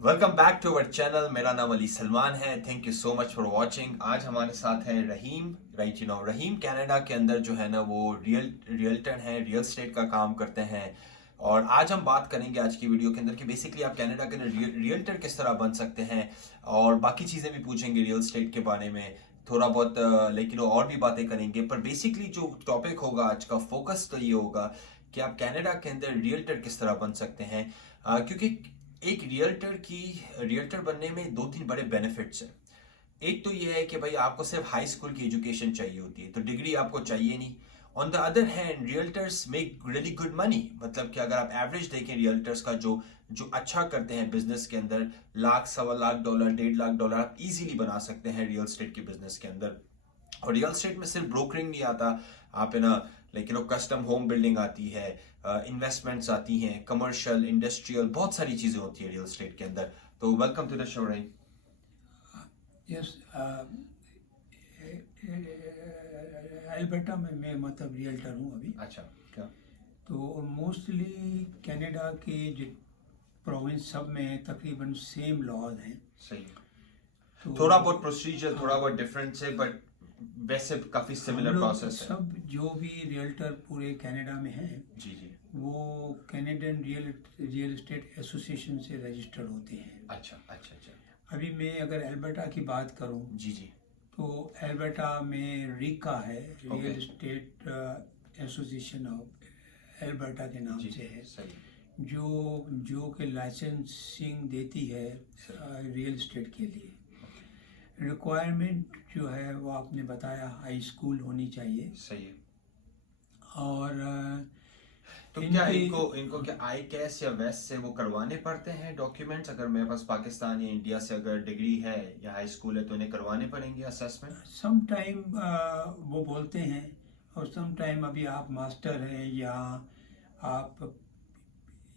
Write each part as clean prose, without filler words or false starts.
Welcome back to our channel. मेरा नाम अली सलमान है। Thank you so much for watching. आज हमारे साथ है रहीम। राइट, रहीम कनाडा के अंदर जो है ना वो रियल्टर हैं, रियल स्टेट का काम करते हैं। और आज हम बात करेंगे आज की वीडियो के अंदर कि बेसिकली आप कनाडा के अंदर रियल्टर किस तरह बन सकते हैं, और बाकी चीज़ें भी पूछेंगे रियल स्टेट के बारे में थोड़ा बहुत, लेकिन और भी बातें करेंगे। पर बेसिकली जो टॉपिक होगा आज का, फोकस तो ये होगा कि आप कनाडा के अंदर रियल्टर किस तरह बन सकते हैं। क्योंकि एक रियल्टर बनने में दो तीन बड़े बेनिफिट्स हैं। एक तो ये है कि भाई आपको सिर्फ हाई स्कूल की एजुकेशन चाहिए होती है, तो डिग्री आपको चाहिए नहीं। On the other hand realtors make really good money. मतलब कि अगर आप एवरेज देखें रियल्टर्स का, जो जो अच्छा करते हैं बिजनेस के अंदर, लाख, सवा लाख डॉलर, 1.5 लाख डॉलर आप इजीली बना सकते हैं रियल स्टेट के बिजनेस के अंदर। और रियल स्टेट में सिर्फ ब्रोकरिंग नहीं आता, आप है ना, लेकिन वो कस्टम होम बिल्डिंग आती है, इन्वेस्टमेंट्स आती हैं, कमर्शियल, इंडस्ट्रियल, बहुत सारी चीजें होती है रियल स्टेट के अंदर। तो वेलकम टू द शो रही। यस, एल्बर्टा में मैं मतलब रियल्टर हूँ अभी। अच्छा, क्या? तो मोस्टली कनाडा के जो प्रोविंस सब में तकरीबन सेम लॉज हैं। सही। तो थोड़ा बहुत प्रोसीजर, हाँ, थोड़ा बहुत डिफरेंस है, बट वैसे काफी हम सिमिलर लोग प्रोसेस है। सब जो भी रियल्टर पूरे कनाडा में हैं जी जी। वो कैनेडियन रियल एस्टेट एसोसिएशन से रजिस्टर्ड होते हैं। अच्छा अच्छा अच्छा। अभी मैं अगर एल्बर्टा की बात करूँ जी जी। तो एल्बर्टा में रीका है, okay. Real estate association of Alberta के नाम जी, से है, सही। जो जो कि लाइसेंसिंग देती है रियल एस्टेट के लिए। रिक्वायरमेंट जो है वो आपने बताया हाई स्कूल होनी चाहिए। सही है। और तो क्या इनको इनको क्या आई कैश या वेस्ट से वो करवाने पड़ते हैं डॉक्यूमेंट्स? अगर मेरे पास पाकिस्तान या इंडिया से अगर डिग्री है या हाई स्कूल है तो इन्हें करवाने पड़ेंगे असेसमेंट? सम टाइम वो बोलते हैं, और सम टाइम अभी आप मास्टर हैं या आप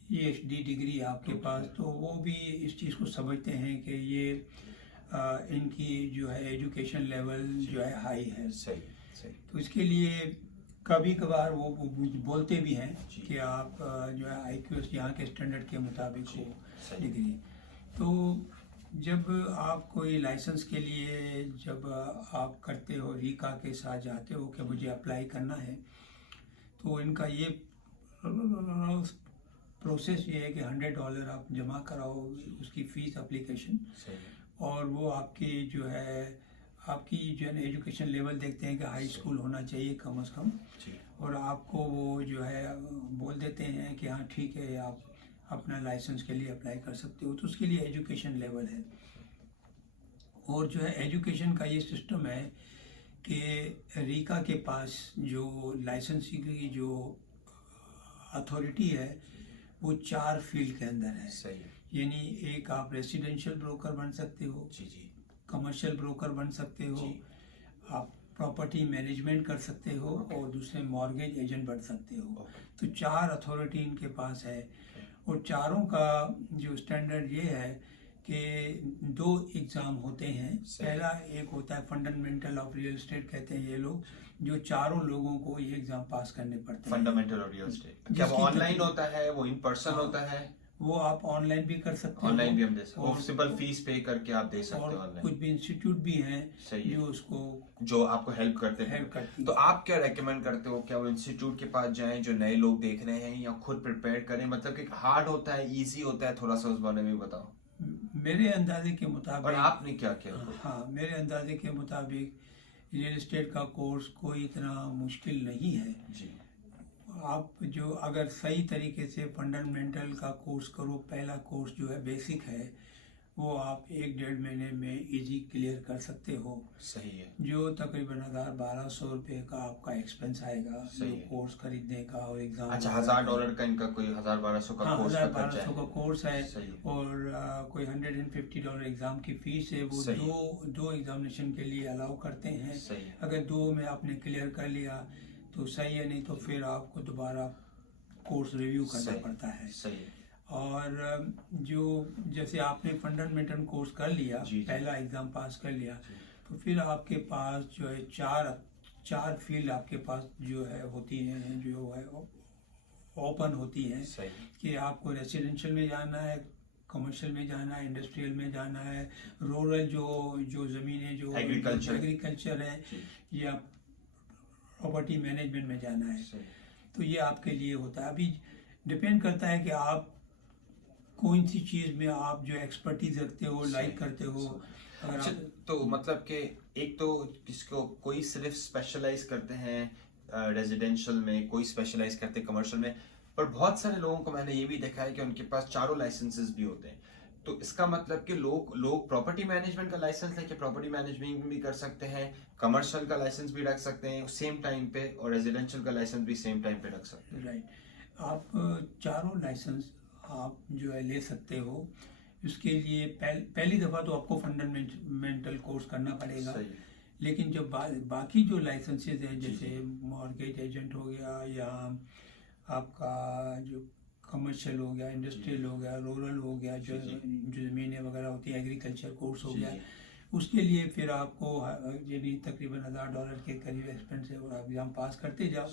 पीएचडी डिग्री आपके पास, तो वो भी इस चीज़ को समझते हैं कि ये इनकी जो है एजुकेशन लेवल जो है हाई है। सही सही। तो इसके लिए कभी कभार वो बोलते भी हैं जी। कि आप जो है IQ यहाँ के स्टैंडर्ड के मुताबिक जी, हो सही। डिग्री। तो जब आप कोई लाइसेंस के लिए जब आप करते हो, रीका के साथ जाते हो कि मुझे अप्लाई करना है, तो इनका ये प्रोसेस ये है कि $100 आप जमा कराओ, उसकी फ़ीस एप्लीकेशन, सही। और वो आपकी जो है एजुकेशन लेवल देखते हैं कि हाई स्कूल होना चाहिए कम से कम, जी। और आपको वो जो है बोल देते हैं कि हाँ ठीक है, आप अपना लाइसेंस के लिए अप्लाई कर सकते हो। तो उसके लिए एजुकेशन लेवल है। और जो है एजुकेशन का ये सिस्टम है कि रीका के पास जो लाइसेंसिंग की जो अथॉरिटी है वो 4 फील्ड के अंदर है। सही। यानी एक आप रेसिडेंशियल ब्रोकर बन सकते हो, जी जी। कमर्शियल ब्रोकर बन सकते हो, जी। आप प्रॉपर्टी मैनेजमेंट कर सकते हो, और दूसरे मॉर्गेज एजेंट बन सकते हो। तो 4 अथॉरिटी इनके पास है, और चारों का जो स्टैंडर्ड ये है कि 2 एग्ज़ाम होते हैं। पहला एक होता है फंडामेंटल ऑफ रियल एस्टेट कहते हैं ये लोग, जो चारों लोगों को ये एग्ज़ाम पास करने पड़ते हैं। फंडामेंटल और रियल एस्टेट क्या वो जिसकी ऑनलाइन होता है, वो इन पर्सन हाँ, होता है? वो आप ऑनलाइन भी कर सकते हो, ऑनलाइन भी हम दे सकते हैं, और सिंपल फीस पे करके आप दे सकते और हो ऑनलाइन। कुछ भी इंस्टीट्यूट भी हैं सही है। जो उसको जो आपको हेल्प करते हैं। हेल्प करती तो है। आप क्या रेकमेंड करते हो, क्या वो इंस्टीट्यूट के पास जाएं जो नए लोग देख रहे हैं, या खुद प्रिपेयर करें? मतलब कि हार्ड होता है, इजी होता है, थोड़ा सा उस बारे में बताओ। मेरे अंदाजे के और मुताबिक, आपने क्या किया खुद? हाँ, मेरे अंदाजे के मुताबिक रियल एस्टेट का कोर्स कोई इतना मुश्किल नहीं है। जी। आप जो अगर सही तरीके से फंडामेंटल का कोर्स करो, पहला कोर्स जो है बेसिक है, वो आप 1-1.5 महीने में इजी क्लियर कर सकते हो। सही है। जो तकरीबन 1,000-1,200 रुपये का आपका एक्सपेंस आएगा सही जो है। कोर्स खरीदने का और एग्ज़ाम। अच्छा, $1,000 का इनका कोई 1,000-1,200 का हाँ, कोर्स का खर्चा 1,000-1,200 का है? कोर्स है। सही है। और कोई $150 एग्ज़ाम की फ़ीस है। वो सही है। दो एग्जामिनेशन के लिए अलाउ करते हैं। सही है। अगर 2 में आपने क्लियर कर लिया तो सही है, नहीं तो फिर आपको दोबारा कोर्स रिव्यू करना सही पड़ता है। सही है। और जो जैसे आपने फंडामेंटल कोर्स कर लिया, जी, जी। पहला एग्ज़ाम पास कर लिया, जी। तो फिर आपके पास जो है चार फील्ड आपके पास जो है होती हैं, जो है ओपन होती हैं, सही। कि आपको रेसिडेंशियल में जाना है, कमर्शियल में जाना है, इंडस्ट्रियल में जाना है, रूरल जो ज़मीनें जो एग्रीकल्चर है, या प्रॉपर्टी मैनेजमेंट में जाना है, तो ये आपके लिए होता है। अभी डिपेंड करता है कि आप कौन सी चीज़ में आप जो एक्सपर्टीज रखते हो, लाइक करते हो। अगर अच्छा, आप तो मतलब कि एक तो किसको कोई सिर्फ स्पेशलाइज करते हैं रेजिडेंशियल में, कोई स्पेशलाइज करते हैं कमर्शियल में, पर बहुत सारे लोगों को मैंने ये भी देखा है कि उनके पास चारों लाइसेंसेस भी होते हैं। तो इसका मतलब कि लोग प्रॉपर्टी मैनेजमेंट का लाइसेंस लेके प्रॉपर्टी मैनेजमेंट भी कर सकते हैं, कमर्शियल का लाइसेंस भी रख सकते हैं सेम टाइम पे, और रेजिडेंशियल का लाइसेंस भी सेम टाइम पे रख सकते हैं। राइट, आप चारों लाइसेंस आप जो है ले सकते हो। इसके लिए पहली दफ़ा तो आपको फंडामेंटल कोर्स करना पड़ेगा। सही। लेकिन जब बाकी जो लाइसेंसेज हैं, जैसे मॉर्गेज एजेंट हो गया, या आपका जो कमर्शियल हो गया, इंडस्ट्रियल हो गया, रूरल हो गया, जो ज़मीनें वगैरह होती है, एग्रीकल्चर कोर्स हो गया, उसके लिए फिर आपको ये भी तकरीबन $1000 के करीब एक्सपेंस है, और आप एग्ज़ाम पास करते जाओ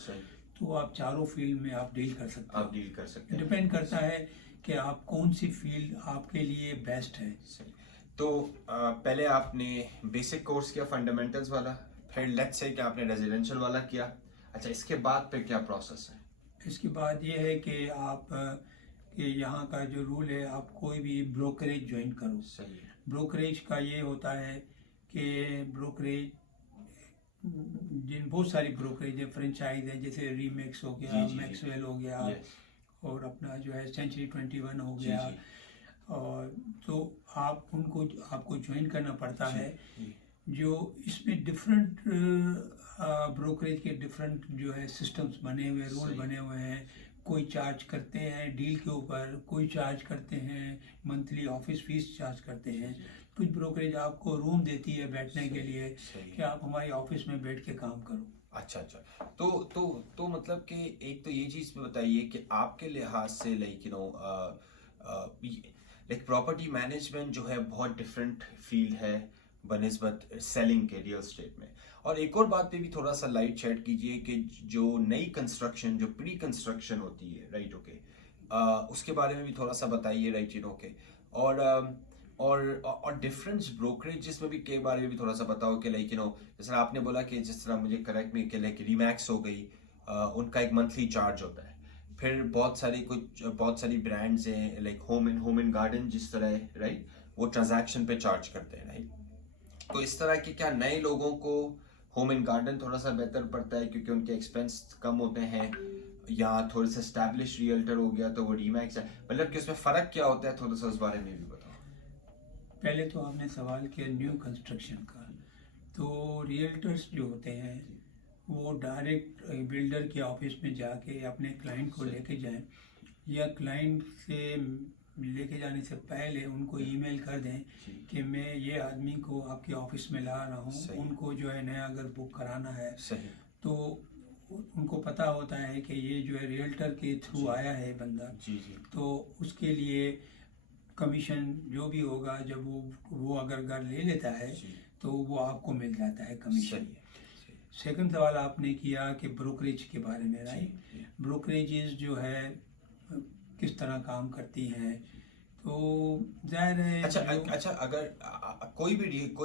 तो आप चारों फील्ड में आप डील कर सकते हैं। डिपेंड करता है कि आप कौन सी फील्ड आपके लिए बेस्ट है। तो पहले आपने बेसिक कोर्स किया फंडामेंटल्स वाला, फिर लेट्स से कि आपने रेजिडेंशियल वाला किया। अच्छा, इसके बाद फिर क्या प्रोसेस है? इसके बाद ये है कि आप कि यहाँ का जो रूल है, आप कोई भी ब्रोकरेज ज्वाइन करो। सही है। ब्रोकरेज का ये होता है कि ब्रोकरेज बहुत सारी ब्रोकरेज है, फ्रेंचाइज है, जैसे रीमेक्स हो गया, मैक्सवेल हो गया, और अपना जो है सेंचुरी 21 हो गया। और तो आपको ज्वाइन करना पड़ता है। जो इसमें डिफरेंट ब्रोकरेज के डिफरेंट जो है सिस्टम्स बने हुए, रूल बने हुए हैं। कोई चार्ज करते हैं डील के ऊपर, कोई चार्ज करते हैं मंथली ऑफिस फीस चार्ज करते हैं। कुछ ब्रोकरेज आपको रूम देती है बैठने के लिए कि आप हमारी ऑफिस में बैठ के काम करो। अच्छा, तो मतलब कि एक तो ये चीज में बताइए कि आपके लिहाज से लाइक प्रॉपर्टी मैनेजमेंट जो है बहुत डिफरेंट फील्ड है बनिस्बत सेलिंग के रियल एस्टेट में। और एक और बात पे भी थोड़ा सा लाइट शेड कीजिए कि जो नई कंस्ट्रक्शन, जो प्री कंस्ट्रक्शन होती है, राइट, ओके, उसके बारे में भी थोड़ा सा बताइए, राइट, ओके। और डिफरेंस ब्रोकरेज में भी के बारे में भी थोड़ा सा बताओ कि लाइक जैसे आपने बोला कि जिस तरह मुझे करेक्ट में कि लाइक रीमैक्स हो गई, उनका एक मंथली चार्ज होता है। फिर बहुत सारी ब्रांड्स हैं लाइक होम एंड गार्डन जिस तरह, राइट, वो ट्रांजैक्शन पे चार्ज करते हैं, राइट। तो इस तरह के क्या नए लोगों को होम एंड गार्डन थोड़ा सा बेहतर पड़ता है क्योंकि उनके एक्सपेंस कम होते हैं, या थोड़े से एस्टैब्लिश रियल्टर हो गया तो वो रीमैक्स है, मतलब कि उसमें फ़र्क क्या होता है, थोड़ा सा उस बारे में भी बताओ। पहले तो आपने सवाल किया न्यू कंस्ट्रक्शन का। तो रियल्टर्स जो होते हैं वो डायरेक्ट बिल्डर के ऑफिस में जाके अपने क्लाइंट को लेके जाएं, या क्लाइंट से लेके जाने से पहले उनको ईमेल कर दें कि मैं ये आदमी को आपके ऑफिस में ला रहा हूँ। उनको जो है नया अगर बुक कराना है तो उनको पता होता है कि ये जो है रियल्टर के थ्रू आया है बंदा, तो उसके लिए कमीशन जो भी होगा, जब वो अगर घर ले लेता है तो वो आपको मिल जाता है कमीशन। सेकंड सवाल आपने किया कि ब्रोकरेज के बारे में, राइट। ब्रोकरेजेस जो है किस तरह काम करती हैं, तो जाहिर है। अच्छा, अगर कोई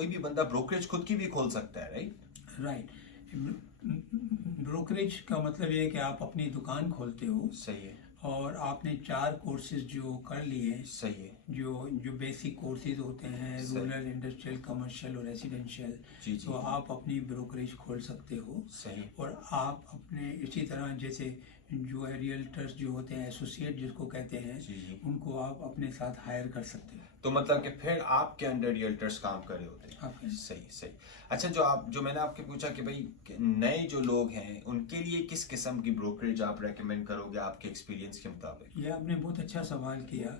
भी बंदा ब्रोकरेज खुद की भी खोल सकता है, राइट। ब्रोकरेज का मतलब ये है कि आप अपनी दुकान खोलते हो। सही है। और आपने 4 कोर्सेज जो कर लिए, सही है, जो बेसिक कोर्सेज होते हैं, रूरल, इंडस्ट्रियल, कमर्शियल और रेसिडेंशियल, तो आप अपनी ब्रोकरेज खोल सकते हो। सही। और आप अपने इसी तरह जैसे जो है रियल्टर्स जो होते हैं, एसोसिएट जिसको कहते हैं, उनको आप अपने साथ हायर कर सकते हैं। तो मतलब कि फिर आपके अंडर रियल्टर्स काम कर रहे होते हैं। सही। अच्छा, जो मैंने आपके पूछा कि भाई नए जो लोग हैं उनके लिए किस किस्म की ब्रोकरेज आप रेकमेंड करोगे आपके एक्सपीरियंस के मुताबिक? ये आपने बहुत अच्छा सवाल किया।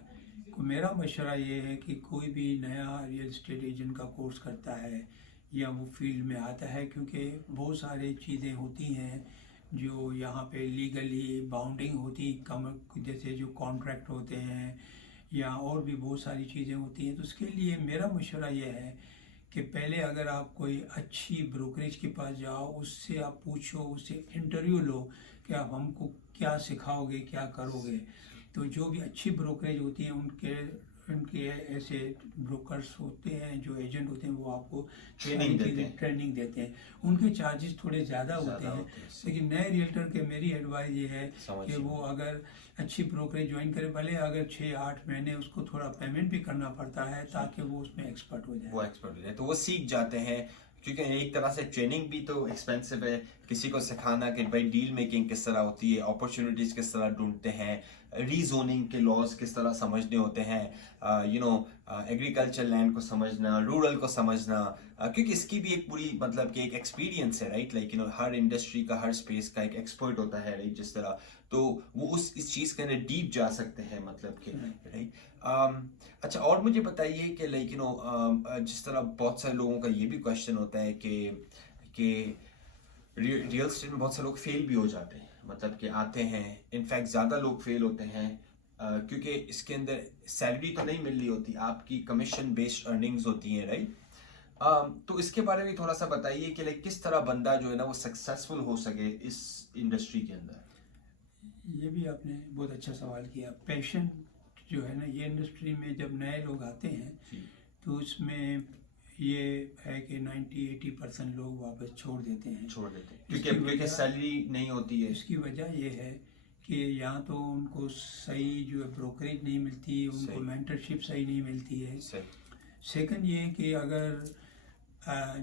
मेरा मशवरा ये है कि कोई भी नया रियल एस्टेट एजेंट का कोर्स करता है या वो फील्ड में आता है, क्योंकि बहुत सारी चीज़ें होती हैं जो यहाँ पे लीगली बाउंडिंग होती, जैसे जो कॉन्ट्रैक्ट होते हैं या और भी बहुत सारी चीज़ें होती हैं। तो उसके लिए मेरा मशवरा ये है कि पहले अगर आप कोई अच्छी ब्रोकरेज के पास जाओ, उससे आप पूछो, उससे इंटरव्यू लो कि आप हमको क्या सिखाओगे, क्या करोगे। तो जो भी अच्छी ब्रोकरेज होती है उनके के ऐसे ब्रोकर्स होते हैं जो एजेंट होते हैं, वो आपको ट्रेनिंग देते हैं। ट्रेनिंग देते हैं। उनके चार्जेस थोड़े ज़्यादा होते हैं, लेकिन नए रियल्टर के मेरी एडवाइस ये है कि वो अगर अच्छी ब्रोकरेज ज्वाइन करे, भले अगर 6-8 महीने उसको थोड़ा पेमेंट भी करना पड़ता है ताकि वो उसमें एक्सपर्ट हो जाए। वो एक्सपर्ट हो जाए तो वो सीख जाते हैं, क्योंकि एक तरह से ट्रेनिंग भी तो एक्सपेंसिव है। किसी को सिखाना कि भाई डील मेकिंग किस तरह होती है, अपॉर्चुनिटीज किस तरह ढूंढते हैं, रीजोनिंग के लॉज किस तरह समझने होते हैं, एग्रीकल्चर लैंड को समझना, रूरल को समझना, क्योंकि इसकी भी एक पूरी मतलब कि एक एक्सपीरियंस है, राइट। लाइक हर इंडस्ट्री का, हर स्पेस का एक एक्सपर्ट होता है, राइट, जिस तरह तो वो इस चीज़ के अंदर डीप जा सकते हैं, मतलब कि, राइट। अच्छा, और मुझे बताइए कि लाइक जिस तरह बहुत सारे लोगों का ये भी क्वेश्चन होता है कि रियल एस्टेट में बहुत से लोग फेल भी हो जाते हैं, मतलब कि आते हैं, इनफैक्ट ज़्यादा लोग फेल होते हैं क्योंकि इसके अंदर सैलरी तो नहीं मिल रही होती, आपकी कमीशन बेस्ड अर्निंग्स होती हैं, राइट। तो इसके बारे में थोड़ा सा बताइए कि लाइक किस तरह बंदा जो है ना वो सक्सेसफुल हो सके इस इंडस्ट्री के अंदर। ये भी आपने बहुत अच्छा सवाल किया। पैशन जो है ना, ये इंडस्ट्री में जब नए लोग आते हैं तो उसमें ये है कि 90-80% लोग वापस छोड़ देते हैं क्योंकि सैलरी नहीं होती है। इसकी वजह ये है कि यहाँ तो उनको सही जो है ब्रोकरेज नहीं मिलती, उनको मेंटरशिप सही नहीं मिलती है। सेकंड ये कि अगर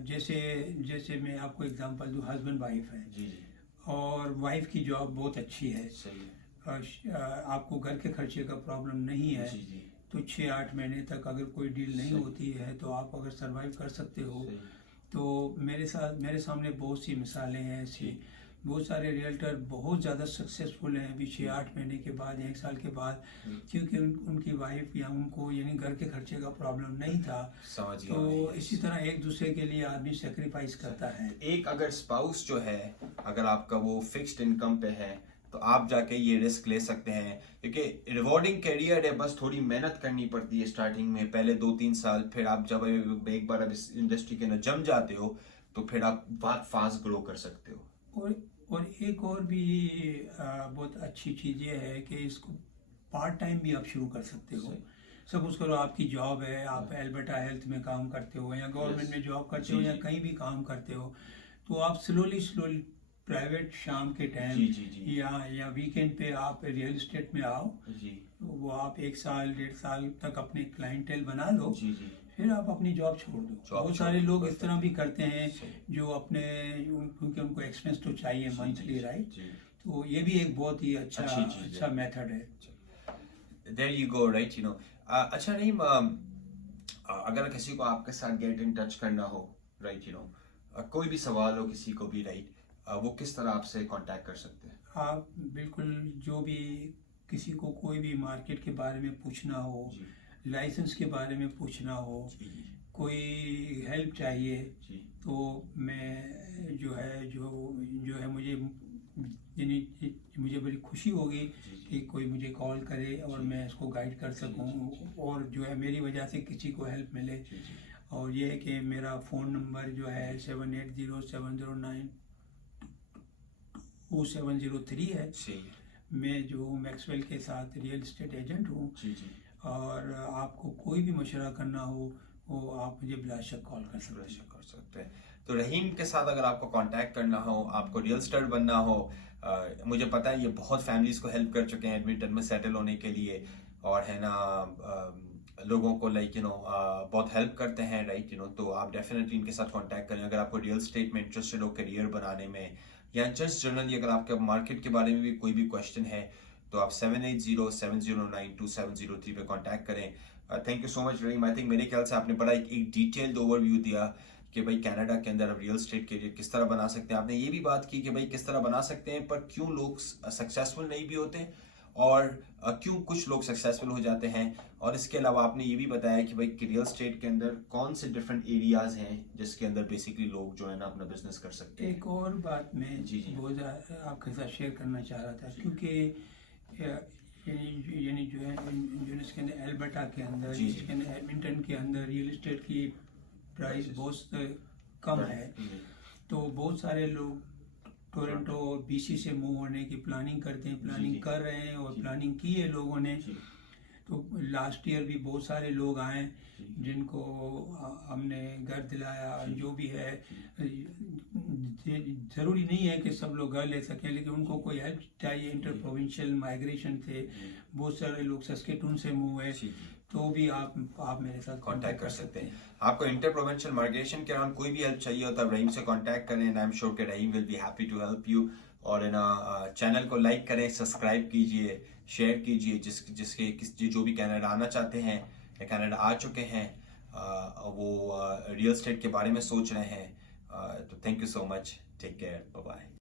जैसे मैं आपको एग्जांपल दूँ, हस्बैंड वाइफ है जी, और वाइफ की जॉब बहुत अच्छी है, आपको घर के खर्चे का प्रॉब्लम नहीं है, तो 6-8 महीने तक अगर कोई डील नहीं होती है तो आप अगर सरवाइव कर सकते हो। तो मेरे सामने बहुत सी मिसालें हैं ऐसी। बहुत सारे रियल्टर बहुत ज़्यादा सक्सेसफुल हैं अभी 6-8 महीने के बाद, 1 साल के बाद, क्योंकि उनकी वाइफ या उनको यानी घर के खर्चे का प्रॉब्लम नहीं था। तो इसी तरह एक दूसरे के लिए आदमी सेक्रीफाइस करता है। एक अगर स्पाउस जो है, अगर आपका वो फिक्स्ड इनकम पे है तो आप जाके ये रिस्क ले सकते हैं, क्योंकि रिवॉर्डिंग कैरियर है, बस थोड़ी मेहनत करनी पड़ती है स्टार्टिंग में, पहले 2-3 साल। फिर आप जब एक बार अब इस इंडस्ट्री के अंदर जम जाते हो तो फिर आप बहुत फास्ट ग्रो कर सकते हो। और एक और भी बहुत अच्छी चीज़ ये है कि इसको पार्ट टाइम भी आप शुरू कर सकते हो। सपोज करो आपकी जॉब है, आप एल्बर्टा हेल्थ में काम करते हो या गवर्नमेंट में जॉब करते हो या कहीं भी काम करते हो, तो आप स्लोली प्राइवेट शाम के टाइम या वीकेंड पे आप रियल एस्टेट में आओ, तो वो आप 1 साल 1.5 साल तक अपने क्लाइंटेल बना लो, फिर आप अपनी जॉब छोड़ दो। बहुत सारे लोग इस तरह भी करते हैं जो अपने, क्योंकि उनको एक्सपेंस तो चाहिए मंथली, राइट। तो ये भी एक बहुत ही अच्छा मेथड है। There you go, right, अच्छा रहीम, अगर किसी को आपके साथ गेट इन टच करना हो, राइट, कोई भी सवाल हो किसी को भी, राइट, वो किस तरह आपसे कांटेक्ट कर सकते हैं? आप बिल्कुल, जो भी किसी को कोई भी मार्केट के बारे में पूछना हो, लाइसेंस के बारे में पूछना हो, कोई हेल्प चाहिए, तो मैं जो है मुझे बड़ी खुशी होगी कि कोई मुझे कॉल करे और मैं इसको गाइड कर सकूं, और जो है मेरी वजह से किसी को हेल्प मिले। और ये है कि मेरा फ़ोन नंबर जो है 7807092703 है। मैं जो मैक्सवेल के साथ रियल एस्टेट एजेंट हूँ, और आपको कोई भी मशवरा करना हो वो आप मुझे बेशक कॉल कर सकते हैं। तो रहीम के साथ अगर आपको कांटेक्ट करना हो, आपको रियल एस्टेट बनना हो, मुझे पता है ये बहुत फैमिलीज को हेल्प कर चुके हैं एडमिंटन में सेटल होने के लिए, और है ना लोगों को लाइक बहुत हेल्प करते हैं, राइट, तो आप डेफिनेटली इनके साथ कांटेक्ट करें अगर आपको रियल एस्टेट में इंटरेस्टेड हो, करियर बनाने में, या जस्ट जनरली अगर आपके मार्केट के बारे में भी कोई भी क्वेश्चन है तो आप 7807092703 पे कांटेक्ट करें। Thank you so much Rahim. I think मेरे ख्याल से आपने बड़ा एक डिटेल्ड ओवरव्यू दिया कि भाई कनाडा के अंदर अब रियल एस्टेट करियर किस तरह बना सकते हैं। आपने ये भी बात की कि भाई किस तरह बना सकते हैं, पर क्यों लोग सक्सेसफुल नहीं भी होते और क्यों कुछ लोग सक्सेसफुल हो जाते हैं। और इसके अलावा आपने ये भी बताया कि भाई रियल एस्टेट के अंदर कौन से डिफरेंट एरियाज हैं जिसके अंदर बेसिकली लोग जो है ना अपना बिजनेस कर सकते हैं। एक और बात मैं बहुत आपके साथ शेयर करना चाह रहा था, क्योंकि यानी जो है इसके अंदर एल्बर्टा के अंदर, इसके अंदर एडमिंटन के अंदर रियल एस्टेट की प्राइस बहुत कम है, तो बहुत सारे लोग टोरंटो BC से मूव होने की प्लानिंग करते हैं, प्लानिंग कर रहे हैं और प्लानिंग की है लोगों ने। तो लास्ट ईयर भी बहुत सारे लोग आए जिनको हमने घर दिलाया, जो भी है। ज़रूरी नहीं है कि सब लोग घर ले सकें, लेकिन उनको कोई हेल्प चाहिए। इंटर प्रोविंशियल माइग्रेशन थे, बहुत सारे लोग सस्केटून से मूव है, तो भी आप मेरे साथ कांटेक्ट कर सकते हैं। आपको इंटर प्रोविंशियल माइग्रेशन के दौरान कोई भी हेल्प चाहिए हो तो आप रहीम से कांटेक्ट करें एंड आई एम श्योर कि Rahim will be happy to help you. और चैनल को लाइक करें, सब्सक्राइब कीजिए, शेयर कीजिए। जिसके जो भी कनाडा आना चाहते हैं या कनाडा आ चुके हैं, वो रियल एस्टेट के बारे में सोच रहे हैं, तो thank you so much, take care, bye bye.